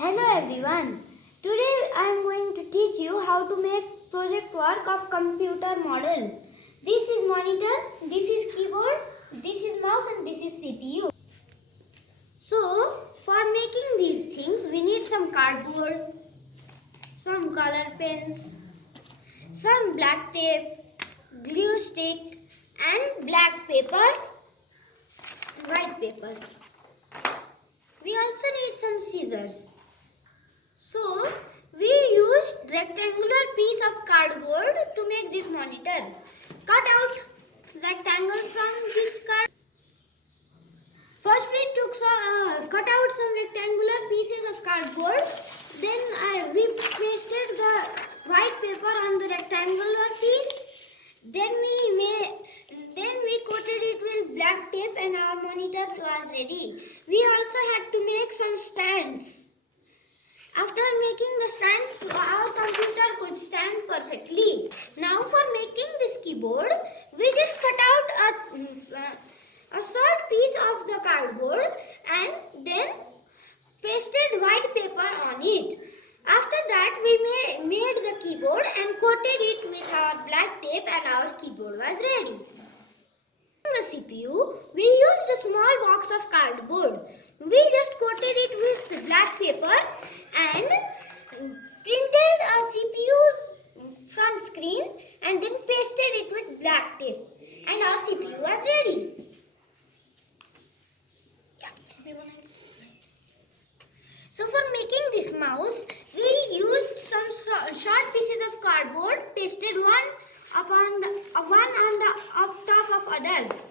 Hello everyone. Today I am going to teach you how to make project work of computer model. This is monitor, this is keyboard, this is mouse and this is CPU. So for making these things we need some cardboard, some color pens, some black tape, glue stick and black paper and white paper. We also need some scissors. So, we used rectangular piece of cardboard to make this monitor. Cut out rectangle from this card. First we took cut out some rectangular pieces of cardboard. Then we pasted the white paper on the rectangular piece. Then we coated it with black tape and our monitor was ready. We also had to make some stands. After making the stands, our computer could stand perfectly. Now for making this keyboard, we just cut out a short piece of the cardboard and then pasted white paper on it. After that, we made the keyboard and coated it with our black tape and our keyboard was ready. On the CPU, we used a small box of cardboard. We just coated it with black paper and printed a CPU's front screen and then pasted it with black tape and our CPU was ready. So for making this mouse, we used some short pieces of cardboard, pasted one on the up top of others.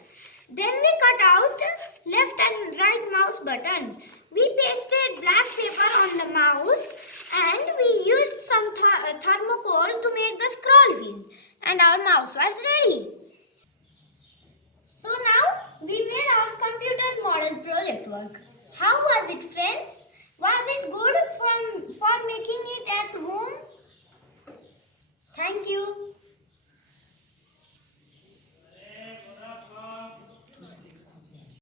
Then we cut out left and right mouse button. We pasted black paper on the mouse and we used some thermocol to make the scroll wheel and our mouse was ready. So now we made our computer model project work. How was it, friends? Was it good for making it at home? Thank you.